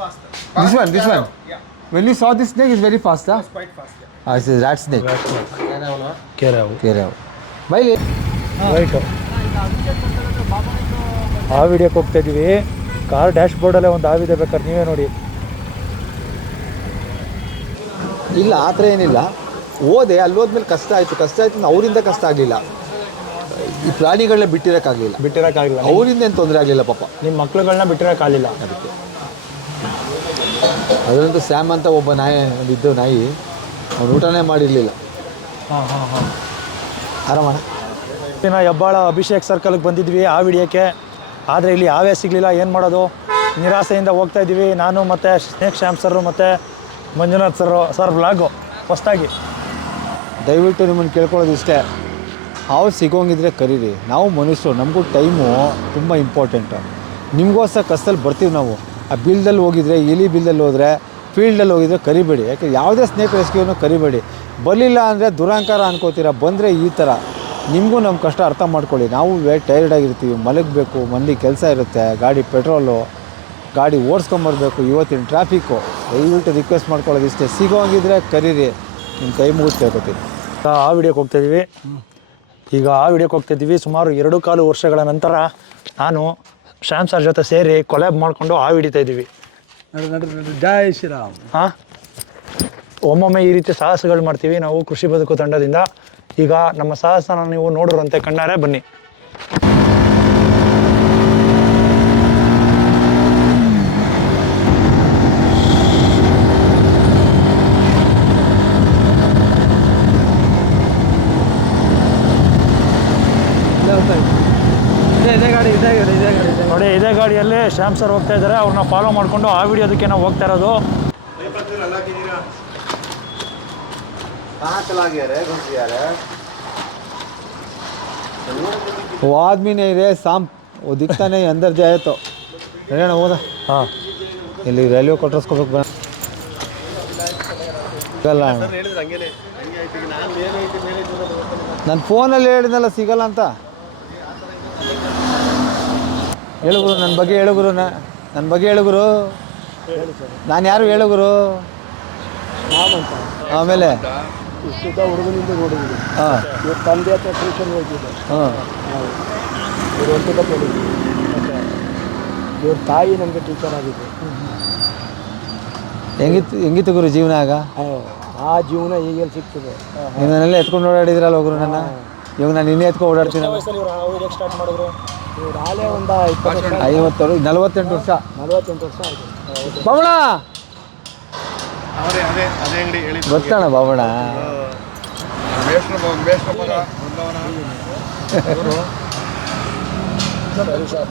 faster. This one, this one. Yeah, when saw this snake, snake is very fast it's quite fast. Yeah. This is rat snake ಕೇರ್ಯಾವು ಕೇರ್ಯಾವ ಬೈಲಿ right ಆ ವಿಡಿಯೋಕ್ಕೆ ಹೋಗ್ತಾ ಇದ್ದೀವಿ car dash ಬೋರ್ಡಲ್ಲೇ ಒಂದು ಆವಿದೆ ಬೇಕಾದ್ರೆ ನೀವೇ ನೋಡಿ. ಇಲ್ಲ ಆ ಥರ ಏನಿಲ್ಲ. ಹೋದೆ ಅಲ್ಲಿ ಹೋದ್ಮೇಲೆ ಕಷ್ಟ ಆಯಿತು. ಕಷ್ಟ ಆಯಿತು ಅವರಿಂದ ಕಷ್ಟ ಆಗಲಿಲ್ಲ. ಈ ಪ್ರಾಣಿಗಳನ್ನ ಬಿಟ್ಟಿರೋಕ್ಕಾಗಲಿಲ್ಲ. ಬಿಟ್ಟಿರೋಕ್ಕಾಗಿಲ್ಲ ಅವರಿಂದ ಏನು ತೊಂದರೆ ಆಗಲಿಲ್ಲ ಪಾಪ. ನಿಮ್ಮ ಮಕ್ಳುಗಳನ್ನ ಬಿಟ್ಟಿರೋಕ್ಕಾಗಲಿಲ್ಲ. ಅದರಂತೂ ಸ್ಯಾಮ್ ಅಂತ ಒಬ್ಬ ನಾಯಿ ಒಂದು ಇದ್ದು ನಾಯಿ ಅವ್ನು ಊಟನೇ ಮಾಡಿರಲಿಲ್ಲ. ಹಾಂ ಹಾಂ ಹಾಂ. ಆರಾಮ ದಿನ ಹೆಬ್ಬಾಳ ಅಭಿಷೇಕ್ ಸರ್ಕಲ್ಗೆ ಬಂದಿದ್ವಿ ಆ ವಿಡಿಯೋಕ್ಕೆ. ಆದರೆ ಇಲ್ಲಿ ಯಾವೇ ಸಿಗಲಿಲ್ಲ. ಏನು ಮಾಡೋದು? ನಿರಾಸೆಯಿಂದ ಹೋಗ್ತಾ ಇದ್ದೀವಿ ನಾನು ಮತ್ತು ಸ್ನೇಹ ಶ್ಯಾಮ್ ಸರ್ ಮತ್ತು ಮಂಜುನಾಥ್ ಸರ್ ಸರ್ ಬ್ಲಾಗು ಹೊಸ್ದಾಗಿ ದಯವಿಟ್ಟು ನಿಮ್ಮನ್ನು ಕೇಳ್ಕೊಳ್ಳೋದು ಇಷ್ಟೇ. ಹಾವು ಸಿಗೋಂಗಿದ್ರೆ ಕರೀರಿ. ನಾವು ಮನುಷ್ಯರು ನಮಗೂ ಟೈಮು ತುಂಬ ಇಂಪಾರ್ಟೆಂಟು ನಿಮಗೋಸ್ಕರ ಕಷ್ಟದಲ್ಲಿ ಬರ್ತೀವಿ ನಾವು. ಆ ಬಿಲ್ದಲ್ಲಿ ಹೋಗಿದ್ರೆ, ಇಲಿ ಬಿಲ್ದಲ್ಲಿ ಹೋದರೆ, ಫೀಲ್ಡಲ್ಲಿ ಹೋಗಿದ್ರೆ ಕರಿಬೇಡಿ. ಯಾಕೆ ಯಾವುದೇ ಸ್ನೇಕ್ ರೆಸ್ಕ್ಯೂನು ಕರಿಬೇಡಿ. ಬರಲಿಲ್ಲ ಅಂದರೆ ದುರಂಕಾರ ಅನ್ಕೋತೀರ? ಬಂದರೆ ಈ ಥರ ನಿಮಗೂ ನಮ್ಮ ಕಷ್ಟ ಅರ್ಥ ಮಾಡ್ಕೊಳ್ಳಿ. ನಾವು ಟೈರ್ಡ್ ಆಗಿರ್ತೀವಿ. ಮಲಗಬೇಕು ಮಂದಿ ಕೆಲಸ ಇರುತ್ತೆ, ಗಾಡಿ ಪೆಟ್ರೋಲು ಗಾಡಿ ಓಡಿಸ್ಕೊಂಬರ್ಬೇಕು, ಇವತ್ತಿನ ಟ್ರಾಫಿಕ್ಕು ದಯವಿಟ್ಟು ರಿಕ್ವೆಸ್ಟ್ ಮಾಡ್ಕೊಳ್ಳೋದು ಇಷ್ಟೇ. ಸಿಗೋಂಗಿದ್ರೆ ಕರೀರಿ. ನಿಮ್ಮ ಕೈ ಮುಗಿದು ಕೇಳ್ಕೊತೀನಿ ಆ ವಿಡಿಯೋಕ್ಕೆ ಹೋಗ್ತಾ ಇದ್ದೀವಿ ಈಗ ಆ ವಿಡಿಯೋಕ್ಕೆ ಹೋಗ್ತಾ ಇದ್ದೀವಿ ಸುಮಾರು ಎರಡು ಕಾಲು ವರ್ಷಗಳ ನಂತರ ನಾನು ಶ್ಯಾಮ್ ಸರ್ ಜೊತೆ ಸೇರಿ ಕೊಲ್ಯಾಬ್ ಮಾಡಿಕೊಂಡು ಹಾವು ಹಿಡಿತಾ ಇದ್ದೀವಿ. ಜಯ ಶ್ರೀರಾಮ್. ಹಾಂ? ಒಮ್ಮೊಮ್ಮೆ ಈ ರೀತಿ ಸಾಹಸಗಳು ಮಾಡ್ತೀವಿ. ನಾವು ಕೃಷಿ ಬದುಕು ತಂಡದಿಂದ ಈಗ ನಮ್ಮ ಸಾಹಸನ ನೀವು ನೋಡಿರಂತೆ ಕಣ್ಣಾರೆ ಬನ್ನಿ ಇದೇ ಇದೇ ಗಾಡಿ ಇದೇ ಗಾಡಿ ಇದೇ ಗಾಡಿ ಇದೇ ನೋಡಿ ಇದೇ ಗಾಡಿಯಲ್ಲಿ ಶ್ಯಾಮ್ ಸರ್ ಹೋಗ್ತಾ ಇದ್ದಾರೆ ಅವ್ರನ್ನ ಫಾಲೋ ಮಾಡಿಕೊಂಡು ಆ ವಿಡಿಯೋದಕ್ಕೆ ನಾವು ಹೋಗ್ತಾ ಇರೋದು कहाँ चला गया रे घुस गया रे वो आदमी नहीं रहे शाम वो दिखता नहीं अंदर जाए तो ಹೇಳೋಣ ಹೋದ ಹಾಂ ಇಲ್ಲಿ ರೈಲ್ವೆ ಕೊಟ್ಟರ್ಸ್ಕೋಬೇಕು ಬಾ ಸಿಗಲ್ಲ ಅಣ್ಣ ಹೇಳಿದ್ರೆ ಹಂಗೇನೆ ಹಂಗೆ ಆಯ್ತು ಈಗ ನಾನು ಮೇಲೆ ಐತಿ ಮೇಲೆ ಐತಿ ಅಂತ ಗೊತ್ತಿಲ್ಲ. ನಾನು ಫೋನಲ್ಲಿ ಹೇಳಿದ್ನಲ್ಲ ಸಿಗಲ್ಲ ಅಂತ ಹೇಳುಗುರು ನನ್ನ ಬಗ್ಗೆ ಹೇಳುಗುರು ನನ್ನ ಬಗ್ಗೆ ಹೇಳುಗುರು ನಾನು ಯಾರು ಹೇಳುಗುರು ಆಮೇಲೆ? ಇಷ್ಟುದ್ದ ಹುಡುಗನಿಂದ ನೋಡಿದ್ವಿ ಹಾಂ. ಇವ್ರ ತಂದೆ ಅಥವಾ ಟ್ಯೂಷನ್ ಹೋಗಿದ್ದೆ ಹಾಂ. ಇವ್ರು ಒಂಟದ ಮತ್ತೆ ಇವ್ರ ತಾಯಿ ನಮಗೆ ಟೀಚರ್ ಆಗಿದ್ದು ಹೆಂಗಿತ್ತು ಹೆಂಗಿತ್ತು ಗುರು ಜೀವನ ಆಗ? ಆ ಜೀವನ ಈಗೆಲ್ಲಿ ಸಿಗ್ತದೆ? ನೀವು ನನ್ನೆಲ್ಲ ಎತ್ಕೊಂಡು ಓಡಾಡಿದ್ರಲ್ಲ ಹೋಗ್ರು ನನ್ನ? ಇವಾಗ ನಾನು ಇನ್ನೇ ಎತ್ಕೊ ಓಡಾಡ್ತೀನಿ ಸ್ಟಾರ್ಟ್ ಮಾಡಿದ್ರು. ಇವ್ರು ಆಲೇ ಒಂದು ಇಪ್ಪತ್ತು ವರ್ಷ. ಐವತ್ತು ನಲವತ್ತೆಂಟು ವರ್ಷ. ನಲವತ್ತೆಂಟು ವರ್ಷ ಆಯಿತು. ಬಾಬಣ ಅವರೇ ಅದೇ ಅದೇ ಅಂಗಡಿ ಹೇಳಿ. ಗೊತ್ತಣ್ಣ ಬಾಬಣ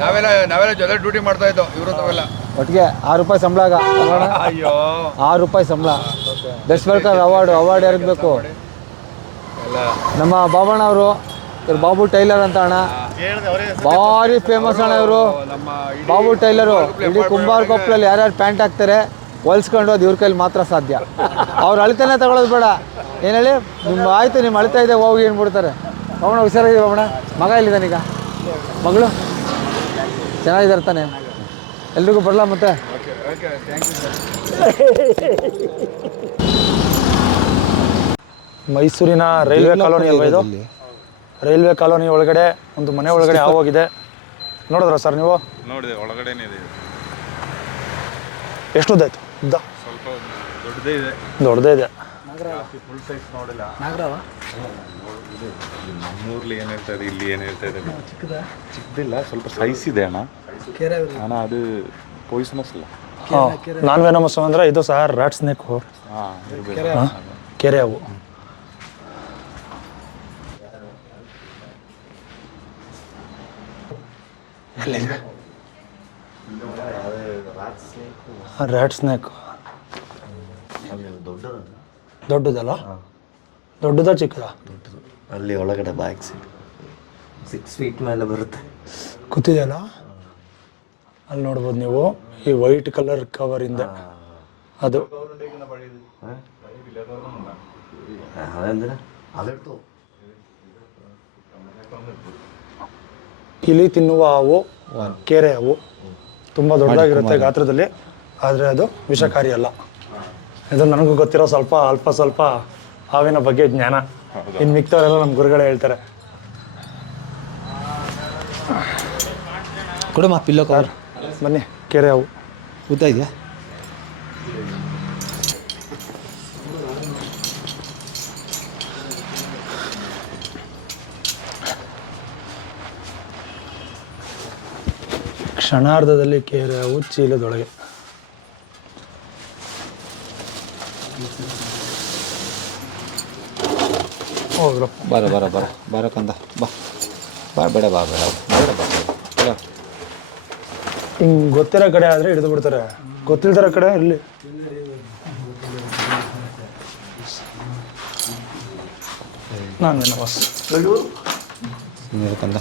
ನಾವೆಲ್ಲ ನಾವೆಲ್ಲ ಜೊತೆ ಡ್ಯೂಟಿ ಮಾಡ್ತಾ ಇದ್ದೋ ಇವರು ತಾವೆಲ್ಲ. ಒಟ್ಟಿಗೆ ಆರು ರೂಪಾಯಿ ಸಂಬಳ ಆಗ. ಅಯ್ಯೋ. ಆರು ರೂಪಾಯಿ ಸಂಬಳ. ಬೆಸ್ಟ್ ವರ್ಕರ್ ಅವಾರ್ಡ್ ಅವಾರ್ಡ್ ಯಾರಿಗೆ ಬೇಕು? ಎಲ್ಲ ನಮ್ಮ ಬಾಬಣ್ಣ ಅವರು ಇವ್ರು ಬಾಬು ಟೈಲರ್ ಅಂತ ಅಣ್ಣ. ಭಾರಿ ಫೇಮಸ್ ಅಣ್ಣ ಇವರು. ಬಾಬು ಟೈಲರು ಇಡೀ ಕುಂಬಾರ ಕೊಪ್ಪಳಲ್ಲಿ ಯಾರ್ಯಾರು ಪ್ಯಾಂಟ್ ಹಾಕ್ತಾರೆ ಹೊಲ್ಸ್ಕೊಂಡು ಅದು ಇವ್ರ ಕೈಲಿ ಮಾತ್ರ ಸಾಧ್ಯ. ಅವ್ರು ಅಳಿತಾನೆ ತಗೊಳ್ಳೋದು ಬೇಡ. ಏನು ಹೇಳಿ ನಿಮ್ಮ ಆಯ್ತು ನಿಮ್ಮ ಅಳಿತಾ ಇದೆ ಹೋಗಿ ಏನ್ಬಿಡ್ತಾರೆ ಬಾಬಣ್ಣ ಹುಷಾರಾಗಿದೆ ಬಾಬಣ್ಣ. ಮಗ ಎಲ್ಲಿದ್ದಾನೀಗ ಮಗಳು? ಚೆನ್ನಾಗಿದ್ದಾರೆ ತಾನೆ. ಎಲ್ರಿಗೂ ಬರಲ್ಲ ಮತ್ತೆ okay okay thank you sir ಮೈಸೂರಿನ ರೈಲ್ವೆ ಕಾಲೋನಿ ಅಲ್ವಾ ಇದು. ರೈಲ್ವೆ ಕಾಲೋನಿ ಒಳಗಡೆ ಒಂದು ಮನೆ ಒಳಗಡೆ ಹೋಗಿದೆ ನೋಡಿದ್ರ ಸರ್ ನೀವು? ನೋಡಿದೆ ಒಳಗಡೆನೇ ಇದೆ. ಎಷ್ಟು ಉದ್ದಾಯ್ತು ಉದ್ದ ಸ್ವಲ್ಪ ದೊಡ್ಡದೇ ಇದೆ. ದೊಡ್ಡದೇ ಇದೆ. ಫುಲ್ ಸೈಜ್ ನೋಡಿಲ್ಲ. ನಾಗರಾವ? ನಮ್ಮೂರ್ಲಿ ಏನು ಇಲ್ಲಿ ಏನು ಚಿಕ್ಕದಿಲ್ಲ ಸ್ವಲ್ಪ ಸೈಜ್ ಇದೆ ಅಣ್ಣ. ಅಣ್ಣ ಅದು ಪಾಯ್ಸನಸ್ ನಾನ್ ವೆನಮಸ್ ಅಂದ್ರೆ ಇದು ಸಹ ರಾಟ್ ಸ್ನೇಕ್ ಹಾಂ ಕೆರೆ ಅವು ರ್ಯಾಟ್ ಸ್ನೇಕ್ ದೊಡ್ಡದಲ್ಲ? ದೊಡ್ಡದಾ ಚಿಕ್ಕದಾ? ಅಲ್ಲಿ ಒಳಗಡೆ ಬ್ಯಾಗ್ ಸಿಕ್ಸ್ ಫೀಟ್ ಮೇಲೆ ಬರುತ್ತೆ. ಕೂತಿದೆಯಲ್ಲ? ಅಲ್ಲಿ ನೋಡ್ಬೋದು ನೀವು. ಈ ವೈಟ್ ಕಲರ್ ಕವರ್ ಇಂದ. ಅದು. ಇಲಿ ತಿನ್ನುವ ಹಾವು. ಕೆರೆ ಅವು. ತುಂಬ ದೊಡ್ಡದಾಗಿರುತ್ತೆ ಗಾತ್ರದಲ್ಲಿ. ಆದರೆ ಅದು ವಿಷಕಾರಿ ಅಲ್ಲ. ಇದು ನನಗೂ ಗೊತ್ತಿರೋ ಸ್ವಲ್ಪ ಅಲ್ಪ ಸ್ವಲ್ಪ ಹಾವಿನ ಬಗ್ಗೆ ಜ್ಞಾನ. ಇನ್ನು ಮಿಕ್ತವರೆಲ್ಲ ನಮ್ಮ ಗುರುಗಳೇ ಹೇಳ್ತಾರೆ. ಕೊಡಮ್ಮ ಪಿಲ್ಲೋ ಕವರ್ ಬನ್ನಿ ಕೆರೆ ಅವು. ಉದ್ದ ಕ್ಷಣಾರ್ಧದಲ್ಲಿ ಕೇರೆ ಚೀಲದೊಳಗೆ. ಹೋಗ್ರಪ್ಪ ಬರ ಬರ ಬರ. ಬರ ಕಂದ. ಬಾ. ಬಾ ಬೇಡ ಬಾ ಬೇಡ. ಬೇಡ ಬಾ. ಬೇಡ ಹಿಂಗೆ ಗೊತ್ತಿರೋ ಕಡೆ ಆದರೆ ಹಿಡಿದು ಬಿಡ್ತಾರೆ. ಗೊತ್ತಿಲ್ದಿರೋ ಕಡೆ ಇರಲಿ. ನಾನು ಬಸ್ ಕಂದ. ಕಂದ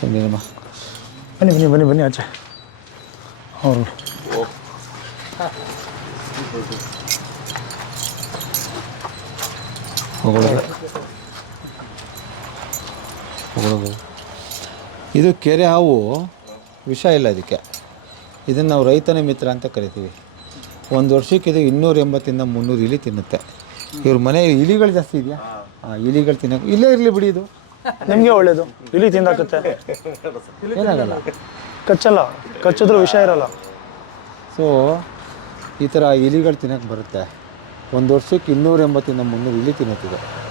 ಸುಮ್ಮನಿರಮ್ಮ ಬನ್ನಿ ಬನ್ನಿ ಬನ್ನಿ ಬನ್ನಿ ಆಚೆ. ಅವರು ಇದು ಕೆರೆ ಹಾವು ವಿಷ ಇಲ್ಲ ಇದಕ್ಕೆ. ಇದನ್ನು ನಾವು ರೈತನ ಮಿತ್ರ ಅಂತ ಕರಿತೀವಿ. ಒಂದು ವರ್ಷಕ್ಕೆ ಇದು ಇನ್ನೂರ ಎಂಬತ್ತಿಂದ ಮುನ್ನೂರು ಇಲಿ ತಿನ್ನುತ್ತೆ. ಇವ್ರ ಮನೆ ಇಲಿಗಳು ಜಾಸ್ತಿ ಇದೆಯಾ? ಹಾಂ. ಇಲಿಗಳು ತಿನ್ನೋಕೆ ಇಲ್ಲೇ ಇರಲಿ ಬಿಡಿ ಇದು. ನಿಮಗೆ ಒಳ್ಳೇದು. ಇಲಿ ತಿಂದಾಕತ್ತೆ. ಏನಾಗಲ್ಲ. ಕಚ್ಚಲ್ಲ. ಕಚ್ಚಿದ್ರೂ ವಿಷಯ ಇರಲ್ಲ. ಸೊ ಈ ಥರ ಇಲಿಗಳು ತಿನ್ನೋಕೆ ಬರುತ್ತೆ. ಒಂದು ವರ್ಷಕ್ಕೆ ಇನ್ನೂರ ಎಂಬತ್ತಿಂದ ಮುನ್ನೂರು ಇಲಿ ತಿನ್ನುತ್ತಿದೆ.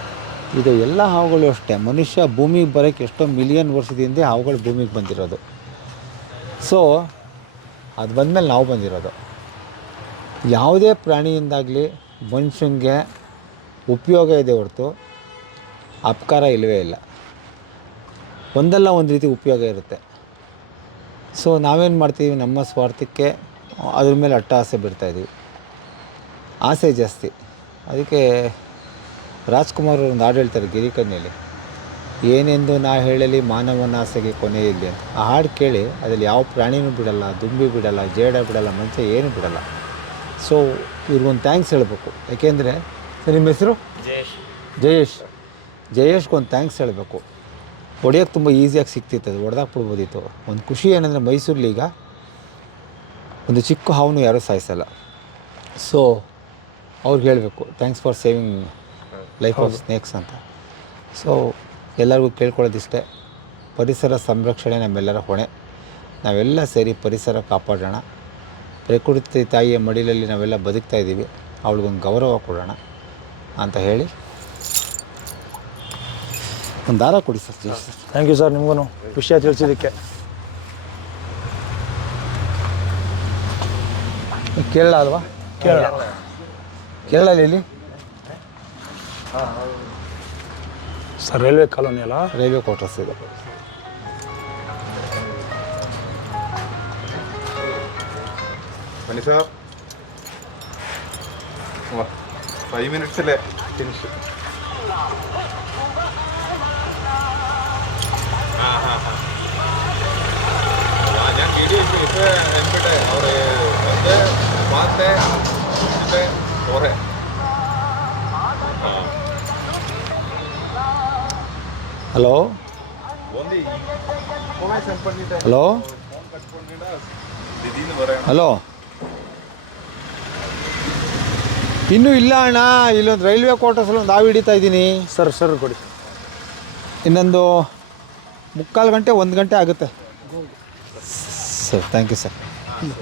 ಇದು ಎಲ್ಲ ಹಾವುಗಳು ಅಷ್ಟೇ. ಮನುಷ್ಯ ಭೂಮಿಗೆ ಬರೋಕ್ಕೆ ಎಷ್ಟೋ ಮಿಲಿಯನ್ ವರ್ಷದಿಂದ ಹಾವುಗಳು ಭೂಮಿಗೆ ಬಂದಿರೋದು. ಸೊ ಅದು ಬಂದಮೇಲೆ ನಾವು ಬಂದಿರೋದು. ಯಾವುದೇ ಪ್ರಾಣಿಯಿಂದಾಗಲಿ ಮನುಷ್ಯನಿಗೆ ಉಪಯೋಗ ಇದೆ ಹೊರತು ಅಪಕಾರ ಇಲ್ಲವೇ ಇಲ್ಲ. ಒಂದಲ್ಲ ಒಂದು ರೀತಿ ಉಪಯೋಗ ಇರುತ್ತೆ. ಸೊ ನಾವೇನು ಮಾಡ್ತೀವಿ? ನಮ್ಮ ಸ್ವಾರ್ಥಕ್ಕೆ ಅದ್ರ ಮೇಲೆ ಆಸೆ ಬಿಡ್ತಾಯಿದ್ದೀವಿ ಆಸೆ ಜಾಸ್ತಿ. ಅದಕ್ಕೆ ರಾಜ್ಕುಮಾರ್ ಅವ್ರು ಒಂದು ಹಾಡು ಹೇಳ್ತಾರೆ ಗಿರಿಕನ್ಯಲ್ಲಿ ಏನೆಂದು ನಾ ಹೇಳಲಿ ಮಾನವನ ಆಸೆಗೆ ಕೊನೆ ಇಲ್ಲಿ ಅಂತ. ಆ ಹಾಡು ಕೇಳಿ ಅದರಲ್ಲಿ ಯಾವ ಪ್ರಾಣಿನೂ ಬಿಡಲ್ಲ ದುಂಬಿ ಬಿಡಲ್ಲ ಜೇಡ ಬಿಡಲ್ಲ ಮನುಷ್ಯ ಏನು ಬಿಡಲ್ಲ. ಸೊ ಇವ್ರಿಗೊಂದು ಥ್ಯಾಂಕ್ಸ್ ಹೇಳಬೇಕು. ಯಾಕೆಂದರೆ ನಿಮ್ಮ ಹೆಸರು? ಜಯೇಶ್. ಜಯೇಶ್. ಜಯೇಶ್ಗೊಂದು ಥ್ಯಾಂಕ್ಸ್ ಹೇಳಬೇಕು. ಹೊಡೆಯೋಕ್ಕೆ ತುಂಬ ಈಸಿಯಾಗಿ ಸಿಕ್ತಿತ್ತು ಅದು ಹೊಡೆದಾಕ್ಬಿಡ್ಬೋದಿತ್ತು ಒಂದು ಖುಷಿ ಏನಂದರೆ ಮೈಸೂರಲ್ಲಿ ಈಗ ಒಂದು ಚಿಕ್ಕ ಹಾವನ್ನು ಯಾರೂ ಸಾಯಿಸಲ್ಲ. ಸೊ ಅವ್ರಿಗೆ ಹೇಳಬೇಕು thanks for saving life of snakes ಅಂತ. ಸೊ ಎಲ್ಲರಿಗೂ ಕೇಳ್ಕೊಳ್ಳೋದಿಷ್ಟೇ. ಪರಿಸರ ಸಂರಕ್ಷಣೆ ನಮ್ಮೆಲ್ಲರ ಹೊಣೆ. ನಾವೆಲ್ಲ ಸೇರಿ ಪರಿಸರ ಕಾಪಾಡೋಣ. ಪ್ರಕೃತಿ ತಾಯಿಯ ಮಡಿಲಲ್ಲಿ ನಾವೆಲ್ಲ ಬದುಕ್ತಾ ಇದ್ದೀವಿ. ಅವಳಿಗೊಂದು ಗೌರವ ಕೊಡೋಣ ಅಂತ ಹೇಳಿ ಒಂದು ದಾರ ಕೊಡಿ ಸರ್ ಥ್ಯಾಂಕ್ ಯು ಸರ್ ನಿಮಗೂ ವಿಷಯ ತಿಳಿಸಿದ್ದಕ್ಕೆ ಕೇರಳ ಅಲ್ವಾ? ಕೇರಳ. ಕೇರಳಲ್ಲಿ ಇಲ್ಲಿ ಸರ್ ರೈಲ್ವೆ ಕಾಲೋನಿ ಅಲ್ಲ? ರೈಲ್ವೆ ಕ್ವಾರ್ಟರ್ಸ್ ಇದೆ. ಬನ್ನಿ ಸರ್ ಫೈವ್ ಮಿನಿಟ್ಸಲ್ಲೇ ಫಿನಿಶ್ ಹಲೋ? ಹಲೋ? ಹಲೋ? ಇನ್ನೂ ಇಲ್ಲ ಅಣ್ಣ ಇಲ್ಲೊಂದು ರೈಲ್ವೆ ಕ್ವಾರ್ಟರ್ಸಲ್ಲಿ ಒಂದು ಹಾವು ಹಿಡಿತಾ ಇದ್ದೀನಿ. ಸರ್ ಸರ್ ಕೊಡಿ. ಇನ್ನೊಂದು ಮುಕ್ಕಾಲು ಗಂಟೆ ಒಂದು ಗಂಟೆ ಆಗುತ್ತೆ. ಸರ್ ಥ್ಯಾಂಕ್ ಯು ಸರ್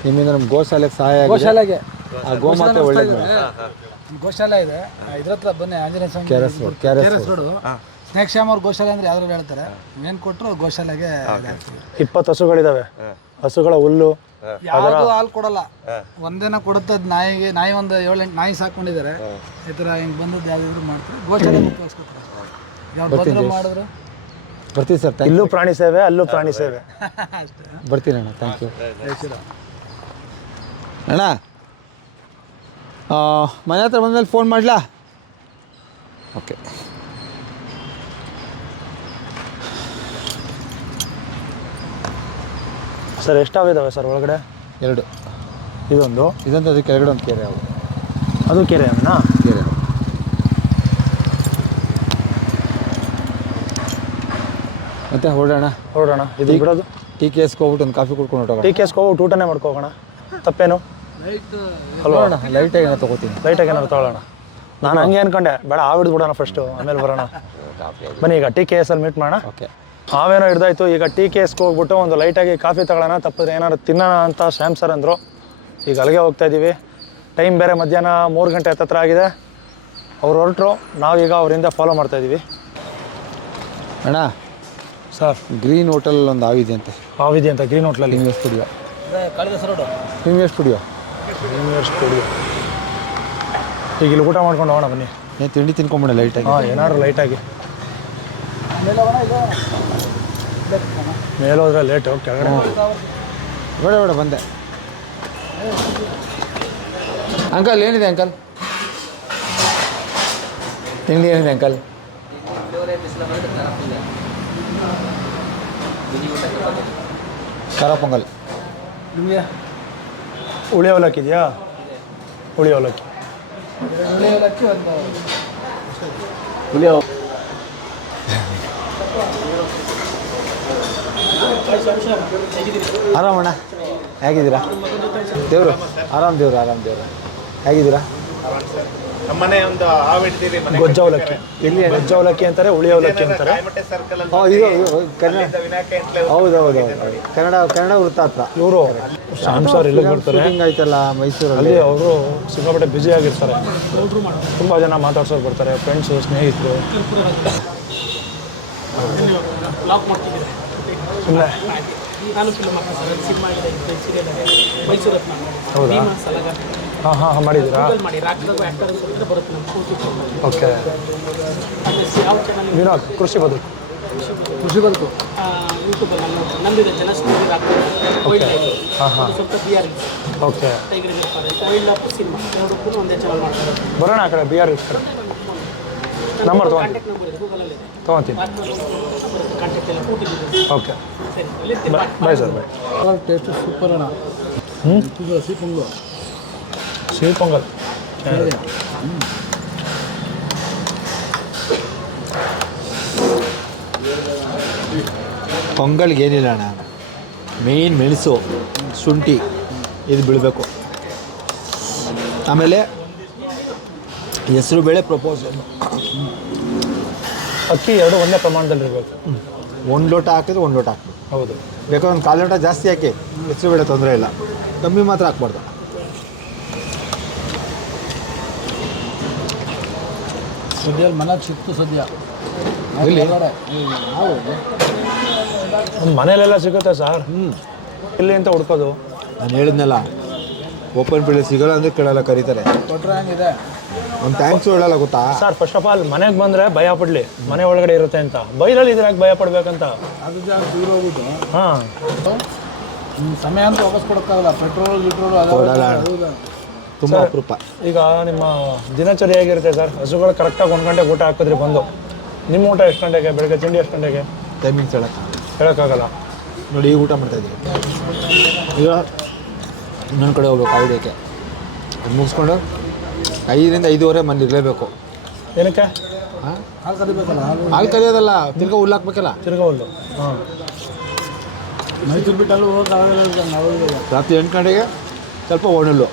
ನಿಮ್ಮಿಂದ ನಮ್ಮ ಗೋಶಾಲೆಗೆ ಸಹಾಯ ಗೋಶಾಲೆಗೆ. ಆ ಗೋಮಾತೆ ಒಳ್ಳೇದು. ಗೋಶಾಲೆ ಇದೆ. ಇದ್ರ ಹತ್ರ ಬನ್ನಿ ಆಂಜನೇಯ ಸ್ವಾಮಿ ಕೆರೆಸ್ ರೋಡ್. ಶ್ಯಾಮ್ ಅವ್ರ ಗೋಶಾಲೆ ಅಂದ್ರೆ ಯಾವ್ದ್ರಲ್ಲಿ ಹೇಳ್ತಾರೆ? ಮೇನ್ ಕೊಟ್ಟರು ಗೋಶಾಲೆಗೆ. ಇಪ್ಪತ್ತು ಹಸುಗಳಿದಾವೆ. ಹಸುಗಳ ಹುಲ್ಲು ಯಾವ್ದು ಹಾಲು ಕೊಡಲ್ಲ. ಒಂದೇನ ಕೊಡುತ್ತೆ ಅದ್ ನಾಯಿಗೆ ನಾಯಿ ಒಂದು ಏಳೆಂಟು ನಾಯಿ ಸಾಕೊಂಡಿದ್ದಾರೆ ಈ ಥರ ಹಿಂಗೆ ಬಂದದ್ದು ಯಾವ್ದಾದ್ರು ಮಾಡ್ತಾರೆ. ಗೋಶಾಲೆ ಮಾಡಿದ್ರು. ಬರ್ತೀವಿ ಸರ್ ಥ್ಯಾಂಕ್ ಇಲ್ಲೂ ಪ್ರಾಣಿ ಸೇವೆ ಅಲ್ಲೂ ಪ್ರಾಣಿ ಸೇವೆ. ಅಷ್ಟೇ. ಬರ್ತೀನಿ ಅಣ್ಣ ಥ್ಯಾಂಕ್ ಯು ಅಣ್ಣ ಆ, ಮನೆ ಹತ್ರ ಬಂದ್ಮೇಲೆ ಫೋನ್ ಮಾಡಲಾ? ಓಕೆ ಸರ್ ಎಷ್ಟಾವಿದಾವೆ ಸರ್ ಒಳಗಡೆ? ಎರಡು. ಇದೊಂದು? ಇದೊಂದು ಅದು ಕೆಳಗಡೆ ಒಂದು ಕೆರೆ ಅವು. ಅದು ಕೆರೆ ಅಣ್ಣ? ಕೆರೆ ಮತ್ತೆ ಹೊರಡೋಣ. ಹೊರಡೋಣ. ಇದು ಬಿಡೋದು? ಟೀ ಕೆ ಎಸ್ಗೆ ಹೋಗ್ಬಿಟ್ಟು ಒಂದು ಕಾಫಿ ಕುಡ್ಕೊಂಡು ಹೊರಟೋಣ ಟಿ ಕೆ ಎಸ್ಗೆ ಹೋಗ್ಬಿಟ್ಟು ಊಟನೇ ಮಾಡ್ಕೋಗೋಣ. ತಪ್ಪೇನು? ಅಲ್ವಾ ಲೈಟಾಗಿ ಏನೋ ತೊಗೋತೀನಿ. ಲೈಟಾಗಿ ಏನಾದ್ರು ತಗೊಳ್ಳೋಣ. ನಾನು ಹಂಗೆ ಅನ್ಕೊಂಡೆ ಬೇಡ ಆ ಬಿಡೋಣ ಫಸ್ಟು ಆಮೇಲೆ ಬರೋಣ. ಬನ್ನಿ ಈಗ ಟಿ ಕೆ ಎಸ್ ಅಲ್ಲಿ ಮೀಟ್ ಮಾಡೋಣ. ಓಕೆ ಹಾವೇನೋ ಹಿಡ್ದಾಯ್ತು. ಈಗ ಟೀ ಕೇಸ್ಗೆ ಎಸ್ಗೆ ಹೋಗ್ಬಿಟ್ಟು ಒಂದು ಲೈಟಾಗಿ ಕಾಫಿ ತಗೊಳ್ಳೋಣ ತಪ್ಪಿದ್ರೆ ಏನಾದ್ರು ತಿನ್ನೋಣ ಅಂತ ಶ್ಯಾಮ್ ಸರ್ ಅಂದರು. ಈಗ ಅಲ್ಲಿಗೆ ಹೋಗ್ತಾ ಇದ್ದೀವಿ ಟೈಮ್ ಬೇರೆ ಮಧ್ಯಾಹ್ನ ಮೂರು ಗಂಟೆ ಹತ್ತತ್ರ ಆಗಿದೆ. ಅವ್ರು ಹೊರಟರು. ನಾವೀಗ ಅವರಿಂದ ಫಾಲೋ ಮಾಡ್ತಾ ಇದ್ದೀವಿ ಅಣ್ಣ ಸರ್ ಗ್ರೀನ್ ಹೋಟೆಲ್ ಒಂದು ಆವಿದೆ ಅಂತೆ. ಆವಿದೆ ಅಂತ ಗ್ರೀನ್ ಹೋಟ್ಲಲ್ಲಿ premier studio invest studio invest studio ಈಗ ಇಲ್ಲಿ ಊಟ ಮಾಡ್ಕೊಂಡು ಹೋಗೋಣ ಬನ್ನಿ. ಏನು ತಿಂಡಿ ತಿನ್ಕೊಂಬಿಡ ಲೈಟಾಗಿ ಹಾಂ ಏನಾದ್ರು ಲೈಟಾಗಿ ಮೇಲೆ ಹೋದ್ರೆ ಲೇಟು ಕೆಳಗಡೆ ಬೇಡ ಬೇಡ ಬಂದೆ ಅಂಕಲ್ ಏನಿದೆ ಅಂಕಲ್ ತಿಂಡಿ ಏನಿದೆ ಅಂಕಲ್ ಖಾರ ಪೊಂಗಲ್ ಹುಳಿ ಅವಲಕ್ಕಿ ಇದೆಯಾ ಹುಳಿ ಅವಲಕ್ಕಿ ಆರಾಮಣ್ಣ ಹೇಗಿದ್ದೀರಾ? ದೇವರು ಆರಾಮ್ ದೇವ್ರು ಆರಾಮ್ ದೇವ್ರು. ಹೇಗಿದ್ದೀರಾ? ನಮ್ಮನೆ ಒಂದು ಹಾವು ಹಿಡ್ದಿರಿ ಮನೆ ಗೊಜ್ಜ ಅವಲಕ್ಕಿ ಇಲ್ಲಿ ಗೊಜ್ಜ ಅವಲಕ್ಕಿ ಅಂತಾರೆ. ಹುಳಿ ಅವಲಕ್ಕಿ ಅಂತಾರೆ ಇದು ಕನ್ನಡ. ಹೌದು ಹೌದು ಹೌದು ಕನ್ನಡ ಕನ್ನಡ ವೃತ್ತ ಹತ್ರ ಇವರು ಶ್ಯಾಮ್ ಸರ್ ಇಲ್ಲಿಗೆ ಬರ್ತಾರೆ. ಹಿಂಗಾಯ್ತಲ್ಲ ಆಯ್ತಲ್ಲ ಮೈಸೂರಲ್ಲಿ? ಅಲ್ಲಿ ಅವರು ಸಿಕ್ಕಾಪಟ್ಟೆ ಬ್ಯುಸಿ ಆಗಿರ್ತಾರೆ. ತುಂಬ ಜನ ಮಾತಾಡ್ಸೋರು ಬರ್ತಾರೆ ಫ್ರೆಂಡ್ಸು ಸ್ನೇಹಿತರು. ಸುಮ್ಮನೆ ಹೌದಾ? ಹಾಂ ಹಾಂ ಹಾಂ ಮಾಡಿದ್ದೀರಾ? ಓಕೆ. ವಿನೋದ್ ಕೃಷಿ ಬದುಕು. ಕೃಷಿ ಬದುಕು. ಯೂಟ್ಯೂಬ್ ನಂದಿದೆ ಜನಸ್ನೇಹಿ ಓಕೆ. ಹಾಂ ಹಾಂ. ಸ್ವಲ್ಪ BR okay. Tiger wild life cinema. ಎರಡಕ್ಕೂ ಒಂದೇ ಚಾನಲ್ ಮಾಡ್ತಾರೆ. ಬರೋಣ ಆ ಕಡೆ ಬಿ ಆರ್ ಕಡೆ. ನಂಬರ್ ತೊಗೊಂಡು. ತೊಗೊತೀನಿ. Okay. Bye sir bye taste super ಅಣ್ಣ. ಹ್ಞೂ ಸಿಹಿ ಪೊಂಗಲ್. ಪೊಂಗು ಸಿಹಿ ಪೊಂಗಲ್ ಪೊಂಗಲ್ಗೆ ಏನಿಲ್ಲ ಅಣ್ಣ. ಮೇಯ್ನ್ ಮೆಣಸು ಶುಂಠಿ ಇದು ಬೀಳಬೇಕು ಆಮೇಲೆ ಹೆಸರು ಬೇಳೆ ಪ್ರಪೋಸಲ್ ಅಕ್ಕಿ ಎರಡು ಒಂದೇ ಪ್ರಮಾಣದಲ್ಲಿ ಇರಬೇಕು. ಒಂದು ಲೋಟ ಹಾಕಿದ್ರೆ ಒಂದು ಲೋಟ ಹಾಕ್ಬೇಕು. ಹೌದು. ಬೇಕಾದ್ರೆ ಒಂದು ಕಾಲು ಲೋಟ ಜಾಸ್ತಿ ಹಾಕಿ ಹೆಚ್ಚು ಬೇಡ ತೊಂದರೆ ಇಲ್ಲ. ಕಮ್ಮಿ ಮಾತ್ರ ಹಾಕ್ಬಾರ್ದು. ಸದ್ಯಲ್ಲಿ ಮನೆ ಸಿಕ್ತು ಸದ್ಯ. ಇಲ್ಲಿ ಒಂದು ಮನೇಲೆಲ್ಲ ಸಿಗುತ್ತೆ ಸರ್. ಹ್ಞೂ ಇಲ್ಲಿ ಅಂತ ಹುಡ್ಕೋದು. ನಾನು ಹೇಳಿದ್ನಲ್ಲ ಓಪನ್ ಪೀಳಿ ಸಿಗಲ್ಲ ಅಂದರೆ ಕೇಳಲ್ಲ ಕರೀತಾರೆ. ಕೊಟ್ಟರೆ ಹಂಗಿದೆ? ಒಂದು ಥ್ಯಾಂಕ್ಸ್ ಹೇಳಲ್ಲ ಗೊತ್ತಾ? ಸರ್ ಫಸ್ಟ್ ಆಫ್ ಆಲ್ ಮನೆಗೆ ಬಂದರೆ ಭಯ ಪಡಲಿ. ಮನೆ ಒಳಗಡೆ ಇರುತ್ತೆ ಅಂತ. ಬೈಲಲ್ಲಿ ಇದ್ರಾಗ ಭಯ ಪಡ್ಬೇಕಂತ? ಅದು ಜಾಗ ದೂರ ಹೋಗುದು. ಹಾಂ. ಸಮಯ ಅಂತ ವಾಪಸ್ ಕೊಡಕ್ಕಾಗಲ್ಲ. ಪೆಟ್ರೋಲ್ ಗಿಟ್ರೋಲ್ ಕೊಡಲ್ಲ. ಹೌದಾ? ತುಂಬ. ಅಪರೂಪ. ಈಗ ನಿಮ್ಮ ದಿನಚರಿ ಹೇಗಿರುತ್ತೆ ಸರ್ ಹಸುಗಳು ಕರೆಕ್ಟಾಗಿ ಒಂದು ಗಂಟೆಗೆ ಊಟ ಹಾಕಿದ್ರಿ ಬಂದು. ನಿಮ್ಮ ಊಟ ಎಷ್ಟು ಗಂಟೆಗೆ? ಬೆಳಗ್ಗೆ ತಿಂಡಿ ಎಷ್ಟು ಗಂಟೆಗೆ? ಟೈಮಿಂಗ್ಸ್ ಹೇಳಕ್ಕೆ. ಹೇಳೋಕ್ಕಾಗಲ್ಲ. ನೋಡಿ ಈಗ ಊಟ ಮಾಡ್ತಾ ಇದ್ದೀವಿ. ಈಗ ಇನ್ನೊಂದು ಕಡೆ ಹೋಗ್ಬೇಕು ಐಡಿಯಾಕ್ಕೆ ಅದು ಮುಗಿಸ್ಕೊಂಡು ಐದರಿಂದ ಐದೂವರೆ ಮಂದಿ ಇರಲೇಬೇಕು. ಏನಕ್ಕೆ? ಹಾಂ? ಹಾಲು ಕರಿಬೇಕಲ್ಲ ಹಾಲು? ಹಾಲು ಕರಿಯೋದಲ್ಲ ತಿರ್ಗಾ ಹುಲ್ಲು ಹಾಕ್ಬೇಕಲ್ಲ? ತಿರ್ಗಾ ಹುಲ್ಲು. ಹಾಂ. ಮೈಸೂರು ಬಿಟ್ಟಲ್ಲೂ ಹೋಗೋಕ್ಕಾಗಲ್ಲ ನಾವು ರಾತ್ರಿ ಎಂಟು ಗಂಟೆಗೆ ಸ್ವಲ್ಪ ಒಣಲ್ಲು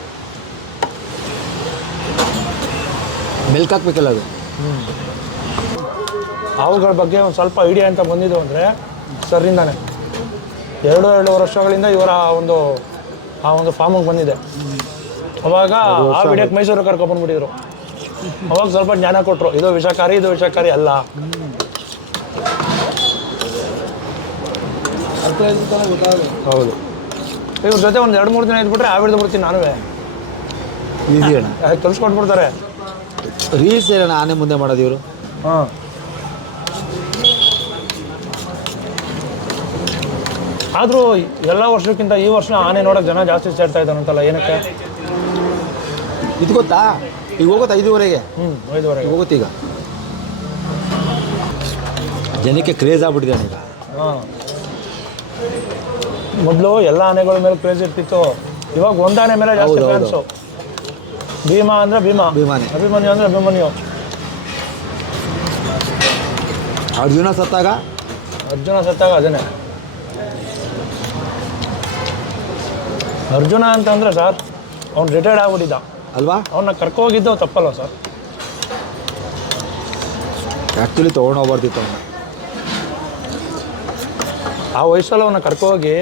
ಮಿಲ್ಕ್ ಹಾಕ್ಬೇಕಲ್ಲ ಅದು. ಹಾವುಗಳ ಬಗ್ಗೆ ಒಂದು ಸ್ವಲ್ಪ ಐಡಿಯಾ ಅಂತ ಬಂದಿದ್ದು ಅಂದರೆ ಸರಿಂದಾನೆ ಎರಡು ಎರಡು ವರ್ಷಗಳಿಂದ ಇವರ ಒಂದು ಆ ಒಂದು ಫಾರ್ಮಿಗೆ ಬಂದಿದೆ. ಅವಾಗ ಆ ವಿಡಿಯೋಕ್ಕೆ ಮೈಸೂರು ಕರ್ಕೊಂಡ್ಬಂದ್ಬಿಟ್ಟಿದ್ರು ಅವಾಗ ಸ್ವಲ್ಪ ಜ್ಞಾನ ಕೊಟ್ಟರು ಇದು ವಿಷಕಾರಿ ಇದು ವಿಷಕಾರಿ ಅಲ್ಲ. ಹೌದು. ಇವ್ರ ಜೊತೆ ಒಂದು ಎರಡು ಮೂರು ದಿನ ಇದ್ಬಿಟ್ರೆ ಆ ಹಿಡ್ದು ಬಿಡ್ತೀನಿ ನಾನುವೇ. ಈಸಿ ಅಣ್ಣ ಕಲ್ಸ್ಕೊಟ್ಬಿಡ್ತಾರೆ. ರೀಲ್ಸ್ ಏನಣ್ಣ ಆನೆ ಮುಂದೆ ಮಾಡೋದು ಇವರು? ಹಾಂ. ಆದರೂ ಎಲ್ಲ ವರ್ಷಕ್ಕಿಂತ ಈ ವರ್ಷ ಆನೆ ನೋಡೋಕೆ ಜನ ಜಾಸ್ತಿ ಸೇರ್ತಾ ಇದ್ದಾರಂತಲ್ಲ ಏನಕ್ಕೆ? ಇದು ಗೊತ್ತಾ? ಈಗ ಹೋಗುತ್ತೆ ಐದುವರೆಗೆ? ಹ್ಞೂ ಈಗ ಹೋಗುತ್ತೆ ಈಗ ಜನಕ್ಕೆ ಕ್ರೇಜ್ ಆಗ್ಬಿಟ್ಟಿದೆ ಈಗ ಹಾಂ. ಮೊದಲು ಎಲ್ಲ ಆನೆಗಳ ಮೇಲೆ ಕ್ರೇಜ್ ಇರ್ತಿತ್ತು. ಇವಾಗ ಒಂದಾನೆ ಮೇಲೆ ಜಾಸ್ತಿ ಹೌದು, ಹೌದು. ಫ್ಯಾನ್ಸು ಭೀಮಾ ಅಂದ್ರೆ ಭೀಮಾ. ಭೀಮಾನೇ. ಅಭಿಮನ್ಯು ಅಂದರೆ ಅಭಿಮನ್ಯು. ಅರ್ಜುನ ಸತ್ತಾಗ? ಅರ್ಜುನ ಸತ್ತಾಗ ಅದನ್ನೇ. ಅರ್ಜುನ ಅಂತಂದ್ರೆ ಸರ್ ಅವ್ನು ರಿಟೈರ್ಡ್ ಆಗ್ಬಿಟ್ಟಿದ್ದ. ಅಲ್ವಾ? ಅವನ್ನ ಕರ್ಕೋಗಿದ್ದು ತಪ್ಪಲ್ಲ ಸರ್? ಆ್ಯಕ್ಚುಲಿ ತೊಗೊಂಡೋಗ್ಬಾರ್ದಿತ್ತು ಅವನ್ನ ಆ ವಯಸ್ಸಲ್ಲಿ ಅವನ್ನ ಕರ್ಕೋಗಿ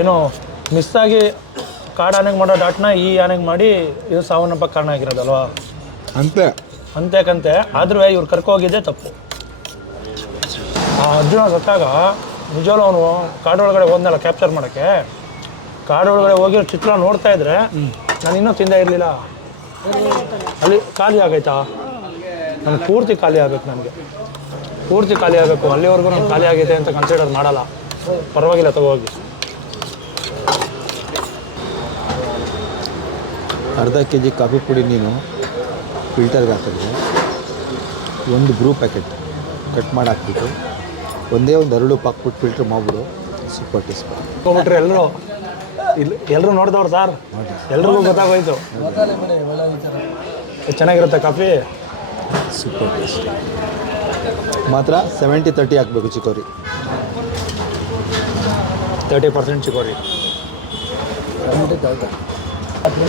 ಏನೋ ಮಿಸ್ ಆಗಿ ಕಾಡು ಆನೆಗೆ ಮಾಡೋ ಡಾಟ್ನ ಈ ಆನೆಗೆ ಮಾಡಿ ಇದು ಸಾವನ್ನಪ್ಪ ಕಾರಣ ಆಗಿರೋದಲ್ವಾ? ಅಂತೆ. ಅಂತೇಕಂತೆ ಆದ್ರೂ ಇವ್ರು ಕರ್ಕೋಗಿದ್ದೆ ತಪ್ಪು. ಆ ಅರ್ಜುನ ಸತ್ತಾಗ ನಿಜವೂ ಅವನು ಕಾಡೊಳಗಡೆ ಹೋದ್ನಲ್ಲ ಕ್ಯಾಪ್ಚರ್ ಮಾಡೋಕ್ಕೆ? ಕಾಡೊಳಗಡೆ ಹೋಗಿರೋ ಚಿತ್ರ ನೋಡ್ತಾ ಇದ್ರೆ ನಾನು ಇನ್ನೂ ತಿಂದ ಇರಲಿಲ್ಲ. ಅಲ್ಲಿ ಖಾಲಿ ಆಗೈತಾ? ನನಗೆ ಪೂರ್ತಿ ಖಾಲಿ ಆಗಬೇಕು ನನಗೆ. ಪೂರ್ತಿ ಖಾಲಿ ಆಗಬೇಕು. ಅಲ್ಲಿವರೆಗೂ ನಾನು ಖಾಲಿ ಆಗೈತೆ ಅಂತ ಕನ್ಸಿಡರ್ ಮಾಡಲ್ಲ. ಪರವಾಗಿಲ್ಲ ತಗೋಗಿ ಅರ್ಧ ಕೆ ಜಿ ಕಾಫಿ ಪುಡಿ ನೀನು ಫಿಲ್ಟರ್ಗೆ ಹಾಕಿದ್ರೆ ಒಂದು ಬ್ರೂ ಪ್ಯಾಕೆಟ್ ಕಟ್ ಮಾಡಿ ಹಾಕ್ಬಿಟ್ಟು ಒಂದೇ ಒಂದು ಅರಳು ಪಾಕ್ಬಿಟ್ಟು ಫಿಲ್ಟ್ರ್ ಮಾಡಿಬಿಡು. ಸೂಪರ್ ಟೇಸ್ಟ್ ಹೋಗ್ಬಿಟ್ರೆ ಎಲ್ಲರೂ ಇಲ್ಲಿ ಎಲ್ಲರೂ ನೋಡಿದವ್ರು ಸರ್. ಎಲ್ರಿಗೂ ಗೊತ್ತಾಗೋಯ್ತು. ಚೆನ್ನಾಗಿರುತ್ತೆ ಕಾಫಿ? ಸೂಪರ್ ಟೇಸ್ಟ್ ಮಾತ್ರ ಸೆವೆಂಟಿ ತರ್ಟಿ ಹಾಕ್ಬೇಕು chicory thirty percent chicory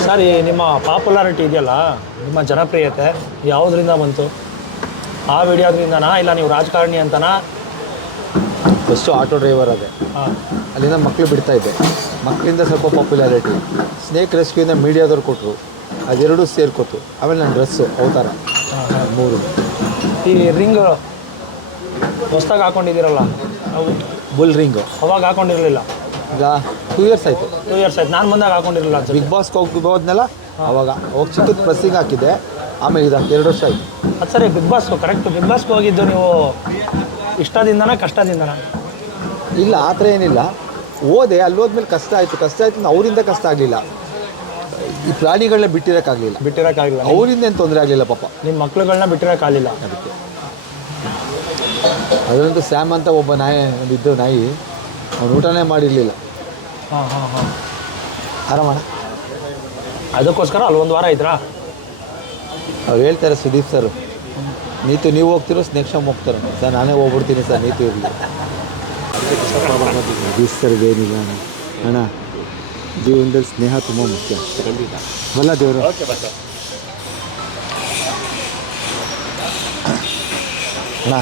sir ಈ ನಿಮ್ಮ ಪಾಪ್ಯುಲಾರಿಟಿ ಇದೆಯಲ್ಲ ನಿಮ್ಮ ಜನಪ್ರಿಯತೆ ಯಾವುದರಿಂದ ಬಂತು? ಆ ವಿಡಿಯೋದ್ರಿಂದನಾ ಇಲ್ಲ ನೀವು ರಾಜಕಾರಣಿ ಅಂತನಾ? ಫಸ್ಟು ಆಟೋ ಡ್ರೈವರ್ ಅದೇ. ಹಾಂ. ಅಲ್ಲಿಂದ ಮಕ್ಕಳು ಬಿಡ್ತಾ ಇದ್ದೆ. ಮಕ್ಕಳಿಂದ ಸ್ವಲ್ಪ ಪಾಪ್ಯುಲಾರಿಟಿ. ಸ್ನೇಕ್ ರೆಸ್ಕ್ಯೂಯಿಂದ ಮೀಡಿಯಾದವ್ರು ಕೊಟ್ಟರು ಅದೆರಡೂ ಸೇರ್ಕೊತು ಆಮೇಲೆ ನನ್ನ ಡ್ರೆಸ್ಸು ಅವತಾರ. ಮೂರು. ಈ ರಿಂಗ್ ಹೊಸ್ದಾಗಿ ಹಾಕೊಂಡಿದ್ದೀರಲ್ಲ? Bull ring. ಅವಾಗ ಹಾಕೊಂಡಿರಲಿಲ್ಲ. ಈಗ ಟೂ ಇಯರ್ಸ್ ಆಯಿತು. ಟೂ ಇಯರ್ಸ್ ಆಯ್ತು. ನಾನು ಬಂದಾಗ ಹಾಕೊಂಡಿರಲಿಲ್ಲ ಬಿಗ್ ಬಾಸ್ಗೆ ಹೋಗಿ ಹೋದ್ನಲ್ಲ ಅವಾಗ. ಹೋಗಿ ಚಿಕ್ಕದ ಪ್ರೆಸ್ಸಿಂಗ್ ಹಾಕಿದ್ದೆ. ಆಮೇಲೆ ಇದು ಎರಡು ವರ್ಷ ಆಯಿತು. ಅದು ಸರಿ ಬಿಗ್ ಬಾಸ್ ಕರೆಕ್ಟ್ ಬಿಗ್ ಬಾಸ್ಗೆ ಹೋಗಿದ್ದು ನೀವು ಇಷ್ಟದಿಂದನಾ ಕಷ್ಟದಿಂದನಾ? ಇಲ್ಲ ಆ ಥರ ಏನಿಲ್ಲ. ಓದೆ ಅಲ್ಲಿ ಹೋದ್ಮೇಲೆ ಕಷ್ಟ ಆಯಿತು. ಕಷ್ಟ ಆಯಿತು ಅವರಿಂದ ಕಷ್ಟ ಆಗಲಿಲ್ಲ. ಈ ಪ್ರಾಣಿಗಳನ್ನ ಬಿಟ್ಟಿರೋಕ್ಕಾಗಲಿಲ್ಲ. ಬಿಟ್ಟಿರೋಕ್ಕಾಗಿಲ್ಲ ಅವರಿಂದ ಏನು ತೊಂದರೆ ಆಗಲಿಲ್ಲ ಪಾಪ. ನಿಮ್ಮ ಮಕ್ಕಳುಗಳನ್ನ ಬಿಟ್ಟಿರೋಕ್ಕಾಗಲಿಲ್ಲ. ಅದಕ್ಕೆ. ಅದರಂತೂ ಸ್ಯಾಮ್ ಅಂತ ಒಬ್ಬ ನಾಯಿ ಒಂದು ಇದ್ದು ನಾಯಿ ಅವ್ನು ಊಟನೇ ಮಾಡಿರಲಿಲ್ಲ. ಹಾಂ ಹಾಂ ಹಾಂ. ಆರಾಮಣ? ಅದಕ್ಕೋಸ್ಕರ ಅಲ್ಲಿ ಒಂದು ವಾರ ಇದ್ರಾ? ಅವ್ರು ಹೇಳ್ತಾರೆ ಸುದೀಪ್ ಸರ್ ನೀತು ನೀವು ಹೋಗ್ತಿರೋ ಸ್ನೇಕ್ಷಮ್ ಹೋಗ್ತಾರೆ. ಸರ್ ನಾನೇ ಹೋಗ್ಬಿಡ್ತೀನಿ ಸರ್ ನೀತು ಇರಲಿ. ಏನಿಲ್ಲ ಅಣ್ಣ ಅಣ್ಣ ಜೀವನದಲ್ಲಿ ಸ್ನೇಹ ತುಂಬ ಮುಖ್ಯ. ಅಲ್ಲ ದೇವರು? ಅಣ್ಣ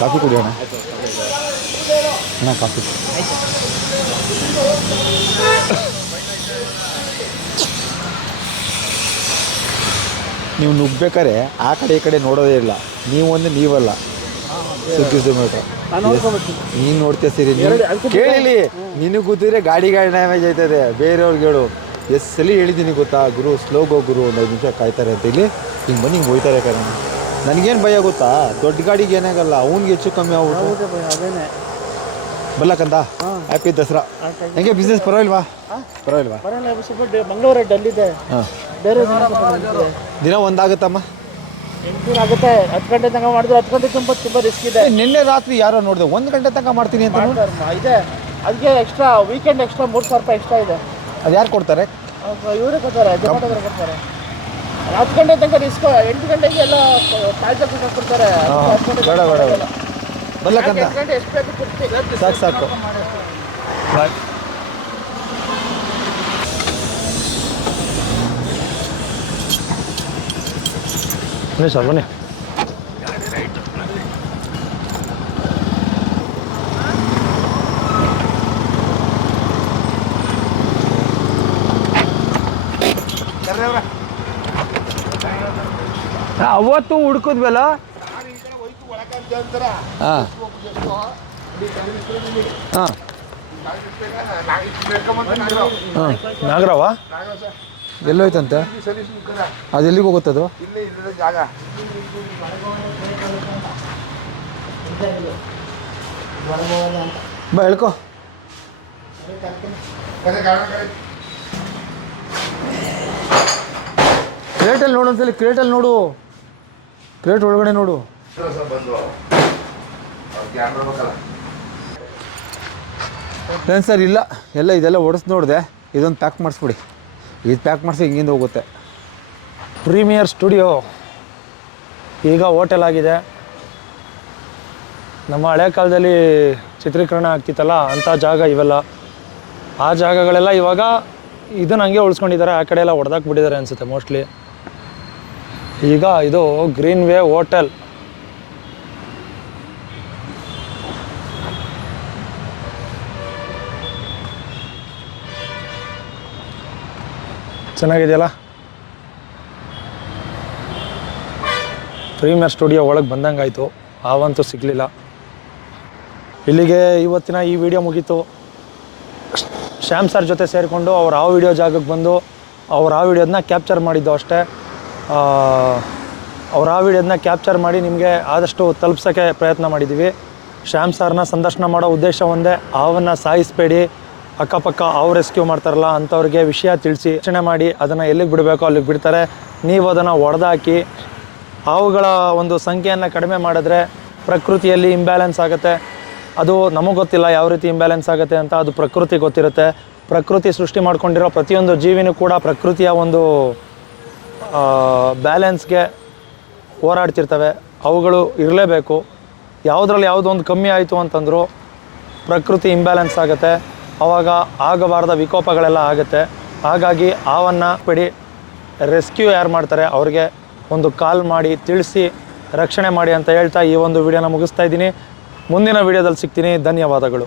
ಕಾಫಿ ಕುಡಿ ಅಣ್ಣ. ಅಣ್ಣ ಕಾಫಿ. ನೀವು ನುಗ್ಬೇಕಾರೆ ಆ ಕಡೆ ಈ ಕಡೆ ನೋಡೋದೇ ಇಲ್ಲ. ನೀವು ಒಂದು ನೀವಲ್ಲ. ಸುಗ್ಗಿಸಿದ ಝೊಮ್ಯಾಟೊ ನೀನು ನೋಡ್ತೀಯ ಸರಿ? ಕೇಳಿಲಿ ನಿನಗೆ ಗೊತ್ತಿದ್ರೆ ಗಾಡಿ ಗಾಡಿ ಡ್ಯಾಮೇಜ್ ಆಯ್ತದೆ. ಬೇರೆಯವ್ರಿಗೆ ಹೇಳು. ಎಷ್ಟು ಸಲ ಹೇಳಿದ್ದೀನಿ ಗೊತ್ತಾ? ಗುರು ಸ್ಲೋಗೋ ಗುರು ಒಂದು ಐದು ನಿಮಿಷ ಕಾಯ್ತಾರೆ ಅಂತ ಇಲ್ಲಿ ಹಿಂಗೆ ಬಂದು ಹಿಂಗೆ ಹೋಯ್ತಾರೆ ಕಾರಣ ನನಗೇನು ಭಯ ಗೊತ್ತಾ? ದೊಡ್ಡ ಗಾಡಿಗೆ ಏನಾಗಲ್ಲ. ಅವ್ನಿಗೆ ಹೆಚ್ಚು ಕಮ್ಮಿ ಆಗ್ಬಿಟ್ಟು ಬಲ್ಲಕ್ಕಂತ ಹ್ಯಾಪಿ ದಸರಾ. ಹೆಂಗೆ ಬಿಸ್ನೆಸ್ ಪರವಾಗಿಲ್ವಾ? ಪರವಾಗಿಲ್ವಾ? ಮಂಗಳೂರು ಬಂದಿದೆ. ದಿನ ಒಂದಾಗುತ್ತಮ್ಮ? ಎಂಟು ಆಗುತ್ತೆ ಹತ್ತು ಗಂಟೆ ತನಕ ಮಾಡಿದ್ರೆ ಹತ್ತು ಗಂಟೆ ತುಂಬ ತುಂಬ ರಿಸ್ಕ್ ಇದೆ. ನಿನ್ನೆ ರಾತ್ರಿ ಯಾರೋ ನೋಡಿದೆ ಒಂದು ಗಂಟೆ ತನಕ ಮಾಡ್ತೀನಿ ಅಂತ ನೋಡು. ಮಾಡ್ತಾರೆ, ಇದೆ. ಅದಕ್ಕೆ ಎಕ್ಸ್ಟ್ರಾ ವೀಕೆಂಡ್ ಎಕ್ಸ್ಟ್ರಾ ಮೂರು ಸಾವಿರ ರೂಪಾಯಿ ಎಕ್ಸ್ಟ್ರಾ ಇದೆ. ಅದು ಯಾರು ಕೊಡ್ತಾರೆ? ಇವರೇ ಕೊಡ್ತಾರೆ ಜೊಮ್ಯಾಟೋದವ್ರು ಕೊಡ್ತಾರೆ. ಹತ್ತು ಗಂಟೆ ತನಕ ರಿಸ್ಕ್ ಎಂಟು ಗಂಟೆಗೆ ಎಲ್ಲ ಫುಡ್ ಕೊಡ್ತಾರೆ ಬೇಡ ಬೇಡ ಬೇಡ. ಬರ್ಲಕ್ಕಂತ? ಎಂಟು ಗಂಟೆ ಎಷ್ಟು ಬೇಕು ಕೊಡ್ತೀವಿ ಸಾಕು ಸಾಕು. ಬನ್ನಿ ಸರ್ ಬನ್ನಿ ಅವತ್ತು ಹುಡುಕಿದ್ವಲ್ಲ ಹಾಂ ಹಾಂ ನಾಗರವ ಎಲ್ಲೋಯ್ತಂತೆ? ಅದು ಎಲ್ಲಿಗೆ ಹೋಗುತ್ತದು ಬಾ, ಹೇಳ್ಕೊ. ಕ್ರೇಟಲ್ಲಿ ನೋಡು ಒಂದ್ಸಲಿ ಕ್ರೇಟಲ್ಲಿ ನೋಡು. ಕ್ರೇಟ್ ಒಳಗಡೆ ನೋಡು. ಏನು ಸರ್, ಇಲ್ಲ. ಎಲ್ಲ ಇದೆಲ್ಲ ಒಡಿಸ್ ನೋಡಿದೆ. ಇದೊಂದು ಪ್ಯಾಕ್ ಮಾಡಿಸ್ಬಿಡಿ. ಇದು ಪ್ಯಾಕ್ ಮಾಡಿಸಿ ಹಿಂಗಿಂದ ಹೋಗುತ್ತೆ. Premier studio. ಈಗ ಹೋಟೆಲ್ ಆಗಿದೆ. ನಮ್ಮ ಹಳೆ ಕಾಲದಲ್ಲಿ ಚಿತ್ರೀಕರಣ ಆಗ್ತಿತ್ತಲ್ಲ, ಅಂಥ ಜಾಗ ಇವೆಲ್ಲ. ಆ ಜಾಗಗಳೆಲ್ಲ ಇವಾಗ ಇದನ್ನು ಹಂಗೆ ಉಳಿಸ್ಕೊಂಡಿದ್ದಾರೆ, ಆ ಕಡೆ ಎಲ್ಲ ಹೊಡೆದಾಕ್ಬಿಟ್ಟಿದ್ದಾರೆ ಅನಿಸುತ್ತೆ ಮೋಸ್ಟ್ಲಿ. ಈಗ ಇದು ಗ್ರೀನ್ ವೇ ಹೋಟೆಲ್ ಚೆನ್ನಾಗಿದೆಯಲ್ಲ? ಪ್ರೀಮಿಯರ್ ಸ್ಟುಡಿಯೋ ಒಳಗೆ ಬಂದಂಗಾಯಿತು. ಆವಂತೂ ಸಿಗಲಿಲ್ಲ. ಇಲ್ಲಿಗೆ ಇವತ್ತಿನ ಈ ವಿಡಿಯೋ ಮುಗೀತು. ಶ್ಯಾಮ್ ಸರ್ ಜೊತೆ ಸೇರಿಕೊಂಡು ಅವ್ರ ಆ ವಿಡಿಯೋ ಜಾಗಕ್ಕೆ ಬಂದು ಅವ್ರು ಆ ವಿಡಿಯೋದನ್ನ ಕ್ಯಾಪ್ಚರ್ ಮಾಡಿದ್ದು ಅಷ್ಟೇ. ಅವ್ರು ಆ ವಿಡಿಯೋದನ್ನ ಕ್ಯಾಪ್ಚರ್ ಮಾಡಿ ನಿಮಗೆ ಆದಷ್ಟು ತಲುಪ್ಸೋಕ್ಕೆ ಪ್ರಯತ್ನ ಮಾಡಿದ್ದೀವಿ ಶ್ಯಾಮ್ ಸರ್ನ ಸಂದರ್ಶನ ಮಾಡೋ ಉದ್ದೇಶ ಒಂದೇ. ಹಾವನ್ನು ಸಾಯಿಸಬೇಡಿ. ಅಕ್ಕಪಕ್ಕ ಅವ್ರು ರೆಸ್ಕ್ಯೂ ಮಾಡ್ತಾರಲ್ಲ ಅಂಥವ್ರಿಗೆ ವಿಷಯ ತಿಳಿಸಿ ರಕ್ಷಣೆ ಮಾಡಿ ಅದನ್ನು ಎಲ್ಲಿಗೆ ಬಿಡಬೇಕೋ ಅಲ್ಲಿಗೆ ಬಿಡ್ತಾರೆ. ನೀವು ಅದನ್ನು ಒಡೆದಾಕಿ ಅವುಗಳ ಒಂದು ಸಂಖ್ಯೆಯನ್ನು ಕಡಿಮೆ ಮಾಡಿದ್ರೆ ಪ್ರಕೃತಿಯಲ್ಲಿ ಇಂಬ್ಯಾಲೆನ್ಸ್ ಆಗುತ್ತೆ. ಅದು ನಮಗೆ ಗೊತ್ತಿಲ್ಲ ಯಾವ ರೀತಿ ಇಂಬ್ಯಾಲೆನ್ಸ್ ಆಗುತ್ತೆ ಅಂತ, ಅದು ಪ್ರಕೃತಿ ಗೊತ್ತಿರುತ್ತೆ. ಪ್ರಕೃತಿ ಸೃಷ್ಟಿ ಮಾಡ್ಕೊಂಡಿರೋ ಪ್ರತಿಯೊಂದು ಜೀವಿನೂ ಕೂಡ ಪ್ರಕೃತಿಯ ಒಂದು ಬ್ಯಾಲೆನ್ಸ್ಗೆ ಹೋರಾಡ್ತಿರ್ತವೆ. ಅವುಗಳು ಇರಲೇಬೇಕು. ಯಾವುದ್ರಲ್ಲಿ ಯಾವುದೊಂದು ಕಮ್ಮಿ ಆಯಿತು ಅಂತಂದರೂ ಪ್ರಕೃತಿ ಇಂಬ್ಯಾಲೆನ್ಸ್ ಆಗುತ್ತೆ. ಆವಾಗ ಆಗಬಾರ್ದ ವಿಕೋಪಗಳೆಲ್ಲ ಆಗುತ್ತೆ. ಹಾಗಾಗಿ ಹಾವನ್ನು ಬಿಡಿ. ರೆಸ್ಕ್ಯೂ ಯಾರು ಮಾಡ್ತಾರೆ? ಅವ್ರಿಗೆ ಒಂದು ಕಾಲ್ ಮಾಡಿ, ತಿಳಿಸಿ, ರಕ್ಷಣೆ ಮಾಡಿ ಅಂತ ಹೇಳ್ತಾ ಈ ಒಂದು ವಿಡಿಯೋನ ಮುಗಿಸ್ತಾ ಇದ್ದೀನಿ. ಮುಂದಿನ ವಿಡಿಯೋದಲ್ಲಿ ಸಿಗ್ತೀನಿ. ಧನ್ಯವಾದಗಳು.